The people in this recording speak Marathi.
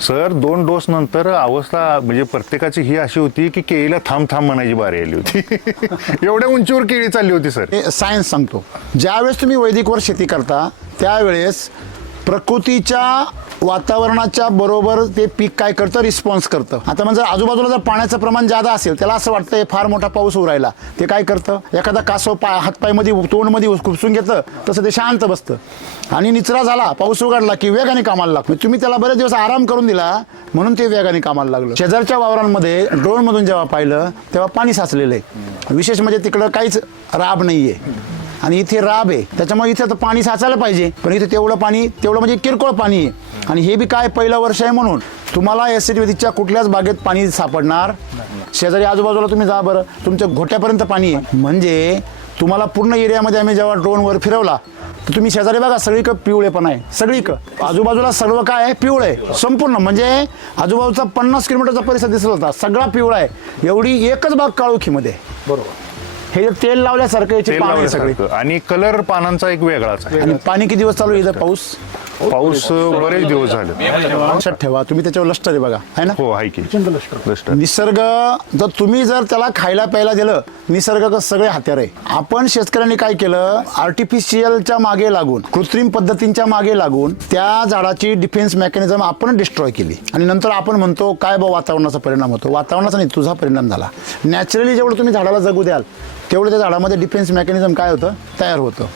सर दोन डोस नंतर अवस्था म्हणजे प्रत्येकाची ही अशी होती की केळीला थांब थांब म्हणायची बारी आली होती. एवढ्या उंचीवर केळी चालली होती सर. सायन्स सांगतो. ज्यावेळेस तुम्ही वैदिकवर शेती करता त्यावेळेस प्रकृतीच्या वातावरणाच्या बरोबर ते पीक काय करतं रिस्पॉन्स करतं. आता म्हणजे आजूबाजूला जर पाण्याचं प्रमाण जादा असेल त्याला असं वाटतं हे फार मोठा पाऊस उरायला. ते काय करतं? एखादा कासव पा हातपायमध्ये तोंडमध्ये खुपसून घेतं तसं ते शांत बसतं. आणि निचरा झाला पाऊस उघडला की वेगाने कामाला लागतो. तुम्ही त्याला बरेच दिवस आराम करून दिला म्हणून ते वेगाने कामाला लागलं. शेजारच्या वावरांमध्ये ड्रोनमधून जेव्हा पाहिलं तेव्हा पाणी साचलेलं आहे. विशेष म्हणजे तिकडं काहीच राब नाही आहे आणि इथे राब आहे. त्याच्यामुळे इथे तर पाणी साचायला पाहिजे. पण इथे तेवढं पाणी तेवढं म्हणजे किरकोळ पाणी आहे. आणि हे बी काय पहिलं वर्ष आहे म्हणून. तुम्हाला एस च्या कुठल्याच बागेत पाणी सापडणार शेजारी आजूबाजूला तुम्ही जा बरं. तुमच्या घोट्यापर्यंत पाणी आहे. म्हणजे तुम्हाला पूर्ण एरियामध्ये आम्ही जेव्हा ड्रोनवर फिरवला तर तुम्ही शेजारी बघा सगळीकडे पिवळेपणा आहे. सगळीकडं. आजूबाजूला सर्व काय आहे? पिवळं आहे. संपूर्ण. म्हणजे आजूबाजूचा पन्नास किलोमीटरचा परिसर दिसत होता. सगळा पिवळा आहे. एवढी एकच बाग काळोखीमध्ये बरोबर. हे जे तेल लावल्यासारखं याची तेल आहे सगळी. लावल्यासारखं. आणि कलर पानांचा एक वेगळाच आहे. आणि पाणी किती दिवस चालू आहे इथं पाऊस? पाऊस बरेच दिवस झाले. लक्षात ठेवा तुम्ही त्याच्यावर लष्टर आहे बघा आहे ना? हो आहे की. लष्टर. निसर्ग जर तुम्ही जर त्याला खायला प्यायला दिलं निसर्ग सगळे हत्यार आहे. आपण शेतकऱ्यांनी काय केलं आर्टिफिशियलच्या मागे लागून कृत्रिम पद्धतींच्या मागे लागून त्या झाडाची डिफेन्स मेकॅनिझम आपण डिस्ट्रॉय केली. आणि नंतर आपण म्हणतो काय बा वातावरणाचा परिणाम होतो? वातावरणाचा नाही तुझा परिणाम झाला. नॅचरली जेवढं तुम्ही झाडाला जगू द्याल तेवढं त्या झाडामध्ये डिफेन्स मेकॅनिझम काय होतं? तयार होतं.